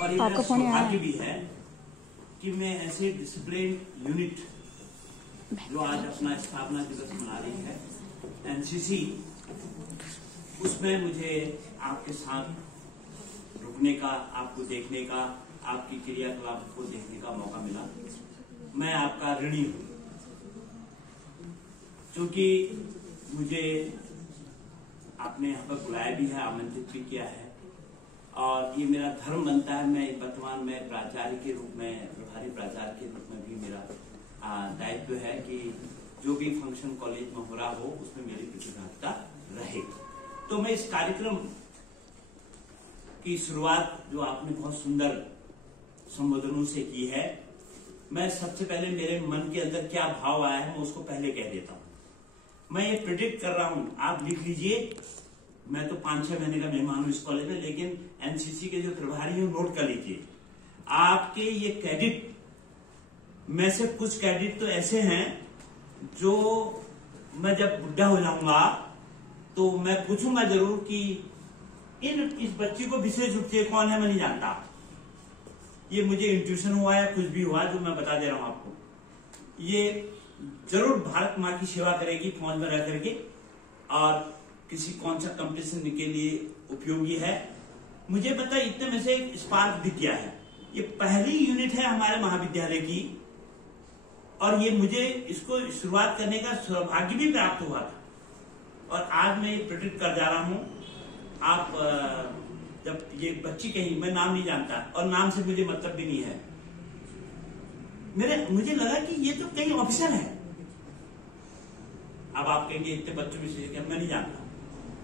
और ये मेरा सौभाग्य भी है कि मैं ऐसे डिसिप्लिन यूनिट जो आज अपना स्थापना दिवस मना रही है एनसीसी, उसमें मुझे आपके साथ रुकने का, आपको देखने का, आपकी क्रियाकलाप को देखने का मौका मिला। मैं आपका ऋणी हूं, क्योंकि मुझे आपने यहाँ पर बुलाया भी है, आमंत्रित भी किया है, और ये मेरा धर्म बनता है। मैं वर्तमान में प्राचार्य के रूप में, प्रभारी प्राचार्य के रूप में भी मेरा दायित्व है कि जो भी फंक्शन कॉलेज में हो रहा हो उसमें मेरी प्रतिभागिता रहे। तो मैं इस कार्यक्रम की शुरुआत जो आपने बहुत सुंदर संबोधनों से की है, मैं सबसे पहले मेरे मन के अंदर क्या भाव आया है मैं उसको पहले कह देता हूं। मैं ये प्रेडिक्ट कर रहा हूं, आप लिख लीजिए। मैं तो 5-6 महीने का मेहमान हूं इस कॉलेज में, लेकिन एनसीसी के जो प्रभारी हैं नोट कर लीजिए। आपके ये कैडेट में से कुछ कैडेट तो ऐसे हैं जो मैं जब बुढ़ा हो जाऊंगा तो मैं पूछूंगा जरूर कि इस बच्ची को विशेष रूप से कौन है, मैं नहीं जानता। ये मुझे इंट्यूशन हुआ है, कुछ भी हुआ जो मैं बता दे रहा हूं आपको। ये जरूर भारत माँ की सेवा करेगी फौज में रह करके, और किसी कौन सा कंपटीशन के लिए उपयोगी है। मुझे पता है इतने में से एक स्पार्क दिख गया है। ये पहली यूनिट है हमारे महाविद्यालय की, और ये मुझे इसको शुरुआत करने का सौभाग्य भी प्राप्त हुआ था, और आज मैं ये प्रेडिक्ट कर जा रहा हूं। आप जब ये बच्ची कहीं, मैं नाम नहीं जानता और नाम से मुझे मतलब भी नहीं है, मुझे लगा कि ये तो कहीं ऑफिसर है। अब आप कहेंगे इतने बच्चों में से मैं नहीं जानता,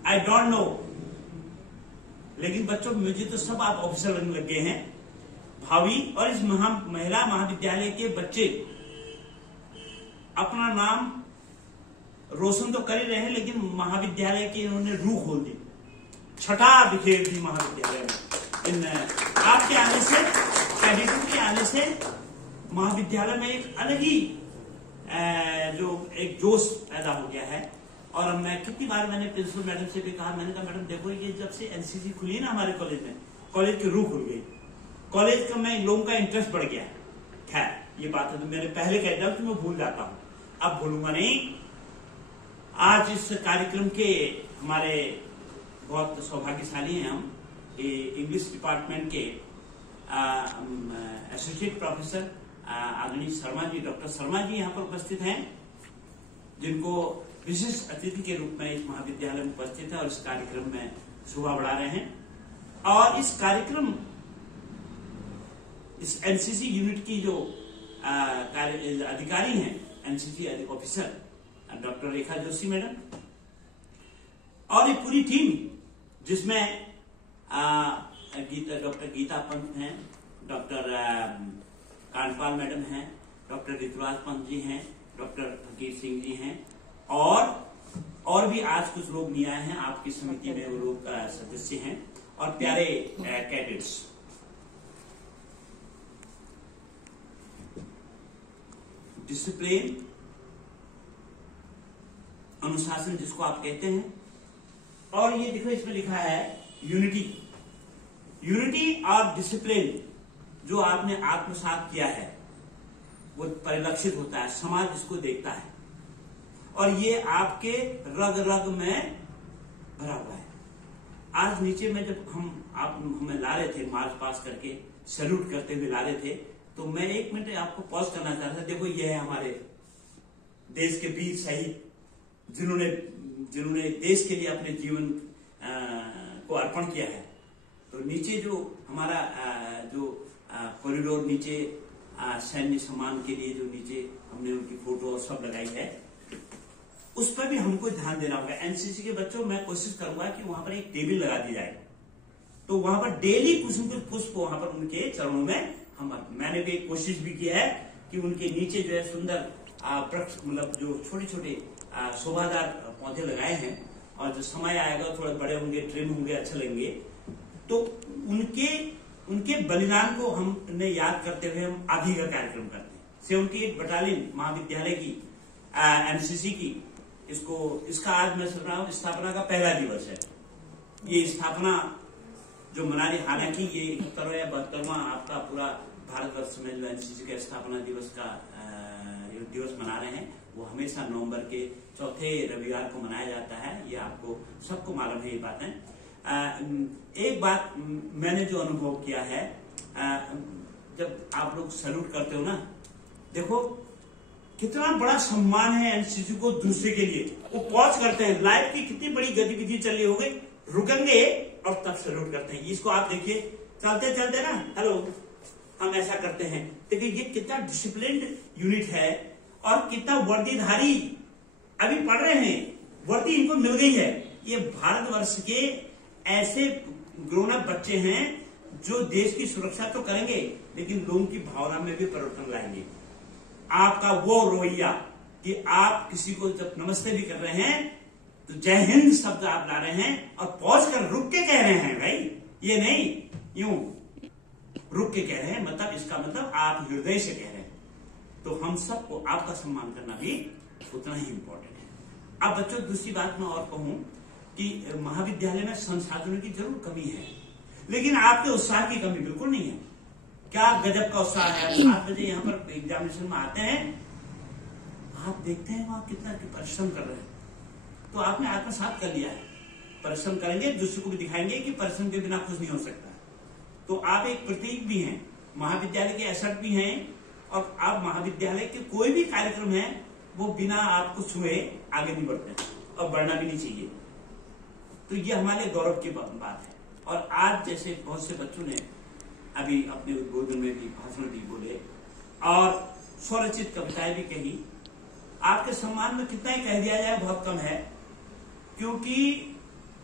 आई डोंट नो, लेकिन बच्चों मुझे तो सब आप ऑफिसर लगने लगे हैं भावी। और इस महिला महाविद्यालय के बच्चे अपना नाम रोशन तो कर ही रहे हैं, लेकिन महाविद्यालय की इन्होंने रूह खोल दी, छठा बिखेर दी महाविद्यालय में। इन आपके आने से, कैडेटों के आने से महाविद्यालय में एक अलग ही जो एक जोश पैदा हो गया है। और मैं कितनी बार मैंने प्रिंसिपल मैडम से भी कहा, मैंने कहा मैडम देखो, ये जब से एनसीसी खुली ना हमारे कॉलेज में, कॉलेज की रूह खुल गई, कॉलेज का में लोगों का इंटरेस्ट बढ़ गया। खैर ये बात है तो मैंने पहले कह दिया कि मैं भूल जाता हूं, अब भूलूंगा नहीं। आज इस कार्यक्रम के हमारे बहुत सौभाग्यशाली हैं हम, इंग्लिश डिपार्टमेंट के एसोसिएट प्रोफेसर आदरणीय शर्मा जी, डॉक्टर शर्मा जी यहाँ पर उपस्थित हैं, जिनको विशेष अतिथि के रूप में इस महाविद्यालय में उपस्थित है और इस कार्यक्रम में शोभा बढ़ा रहे हैं। और इस कार्यक्रम, इस एनसीसी यूनिट की जो अधिकारी हैं, एनसीसी ऑफिसर डॉक्टर रेखा जोशी मैडम, और एक पूरी टीम जिसमें डॉक्टर गीता पंत हैं, डॉक्टर कांडपाल मैडम हैं, डॉक्टर ऋतुराज पंत जी हैं, डॉक्टर फकीर सिंह जी हैं, और भी आज कुछ लोग नहीं आए हैं, आपकी समिति में वो लोग सदस्य हैं, और प्यारे कैडेट्स। डिसिप्लिन, अनुशासन जिसको आप कहते हैं, और ये देखो इसमें लिखा है यूनिटी। यूनिटी और डिसिप्लिन जो आपने आत्मसात किया है वो परिलक्षित होता है, समाज इसको देखता है, और ये आपके रग रग में भरा हुआ है। आज नीचे में जब आप हमें ला रहे थे, मार्च पास करके सैल्यूट करते हुए ला रहे थे, तो मैं 1 मिनट आपको पॉज करना चाह रहा था। देखो ये है हमारे देश के वीर शहीद, जिन्होंने देश के लिए अपने जीवन को अर्पण किया है। तो नीचे जो हमारा जो कॉरिडोर नीचे सैन्य सम्मान के लिए जो नीचे हमने उनकी फोटो और सब लगाई है, उस पर भी हमको ध्यान देना होगा। एनसीसी के बच्चों, मैं कोशिश करूंगा कि वहां पर एक टेबल लगा दी जाए, तो वहां पर डेली कुछ न कुछ पुष्प वहां पर उनके चरणों में मैंने भी एक कोशिश भी की है कि उनके नीचे जो है सुंदर वृक्ष, मतलब जो छोटे छोटे शोभादार पौधे लगाए हैं, और जो समय आएगा थोड़े बड़े होंगे, ट्रिम होंगे, अच्छे लगेंगे, तो उनके बलिदान को हमने याद करते हुए हम आधी का कार्यक्रम करते हैं। 78 बटालियन महाविद्यालय की एनसीसी की इसका आज मैं सुन रहा हूं स्थापना का पहला दिवस है। ये स्थापना जो मना रही, हालांकि ये 71वां या 72वां आपका पूरा भारतवर्ष में जो एनसीसी के स्थापना दिवस का दिवस मना रहे हैं, वो हमेशा नवंबर के चौथे रविवार को मनाया जाता है। ये आपको सबको मालूम है ये बातें। एक बात मैंने जो अनुभव किया है, जब आप लोग सैल्यूट करते हो ना, देखो कितना बड़ा सम्मान है एनसीसी को दूसरे के लिए। वो पॉज करते हैं, लाइफ की कितनी बड़ी गतिविधि चल रही हो गई, रुकेंगे और तब सैल्यूट करते हैं। इसको आप देखिए, चलते चलते ना हेलो हम ऐसा करते हैं। देखिए ये कितना डिसिप्लिन्ड यूनिट है और कितना वर्दीधारी अभी पढ़ रहे हैं, वर्दी इनको मिल गई है। ये भारतवर्ष के ऐसे ग्रोन अप बच्चे हैं जो देश की सुरक्षा तो करेंगे लेकिन लोगों की भावना में भी परिवर्तन लाएंगे। आपका वो रवैया कि आप किसी को जब नमस्ते भी कर रहे हैं तो जय हिंद शब्द आप ला रहे हैं और पहुंच कर रुक के कह रहे हैं भाई, ये नहीं यूं रुक के कह रहे हैं, मतलब इसका मतलब आप हृदय से कह रहे हैं। तो हम सबको आपका सम्मान करना भी उतना ही इम्पोर्टेंट है। अब बच्चों दूसरी बात मैं और कहूं कि महाविद्यालय में संसाधनों की जरूर कमी है, लेकिन आपके उत्साह की कमी बिल्कुल नहीं है। क्या गजब का उत्साह है। 7 बजे यहाँ पर एग्जामिनेशन में आते हैं, आप देखते हैं वहां कितना परिश्रम कर रहे हैं, तो आपने आत्मसात कर लिया है। परिश्रम करेंगे, दूसरे को भी दिखाएंगे कि परिश्रम के बिना कुछ नहीं हो सकता। तो आप एक प्रतीक भी हैं, महाविद्यालय के एसेट भी हैं, और आप महाविद्यालय के कोई भी कार्यक्रम है वो बिना आपको छुए आगे नहीं बढ़ते और बढ़ना भी नहीं चाहिए। तो ये हमारे लिए गौरव की बात है। और आज जैसे बहुत से बच्चों ने अभी अपने उद्बोधन में भी भाषण भी बोले और स्वरचित कविताएं भी कही, आपके सम्मान में कितना ही कह दिया जाए बहुत कम है, क्योंकि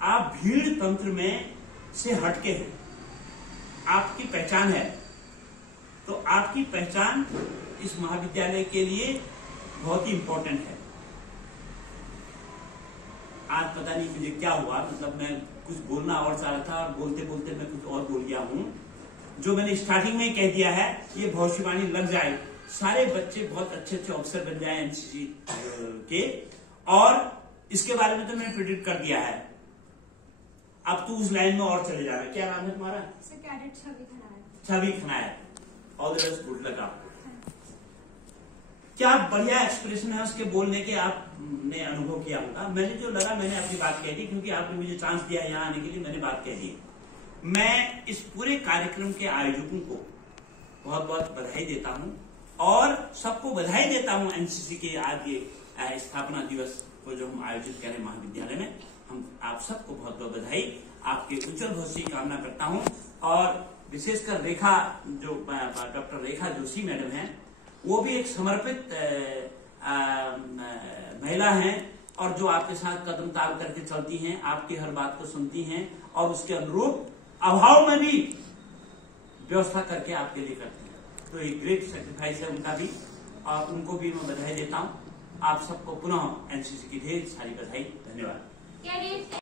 आप भीड़ तंत्र में से हटके हैं। आपकी पहचान है, तो आपकी पहचान इस महाविद्यालय के लिए बहुत ही इंपॉर्टेंट है। आज पता नहीं मुझे क्या हुआ, मतलब मैं कुछ बोलना और चाह रहा था और बोलते बोलते मैं कुछ और बोल गया हूं। जो मैंने स्टार्टिंग में कह दिया है ये भविष्यवाणी लग जाए, सारे बच्चे बहुत अच्छे अच्छे ऑफिसर बन जाए एनसीसी के, और इसके बारे में तो मैंने प्रेडिक्ट कर दिया है। अब तो उस लाइन में और चले जा रहे। क्या नाम है तुम्हारा? Cadet Chhavi Khanayat. Chhavi Khanayat, all the best, good luck आपको। क्या बढ़िया एक्सप्रेशन है उसके बोलने के, आपने अनुभव किया होगा। मैंने जो लगा मैंने अपनी बात कह दी, क्योंकि आपने मुझे चांस दिया यहाँ आने के लिए, मैंने बात कह दी। मैं इस पूरे कार्यक्रम के आयोजकों को बहुत बहुत बधाई देता हूं और सबको बधाई देता हूं एनसीसी के आज ये स्थापना दिवस को जो हम आयोजित करें महाविद्यालय में। हम आप सबको बहुत बहुत बधाई, आपके उज्जवल भविष्य की कामना करता हूं। और विशेषकर रेखा, जो डॉक्टर रेखा जोशी मैडम हैं, वो भी एक समर्पित महिला हैं और जो आपके साथ कदम ताल करके चलती हैं, आपकी हर बात को सुनती हैं और उसके अनुरूप अभाव में भी व्यवस्था करके आपके लिए करती हैं। तो एक ग्रेट सेक्रीफाइस है उनका भी, और उनको भी मैं बधाई देता हूं। आप सबको पुनः एनसीसी की ढेर सारी बधाई, धन्यवाद।